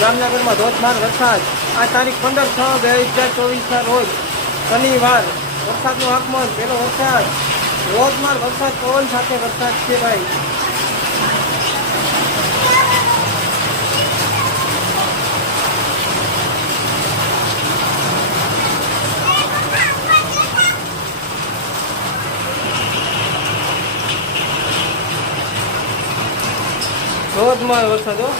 જામનગરમાં ધોધમાર વરસાદ આ તારીખ 15/6/2024 રોજ શનિવાર વરસાદનું આગમન પહેલો વરસાદ ધોધમાર વરસાદ પવન સાથે વરસાદ છે ભાઈ। ધોધમાર વરસાદ હો।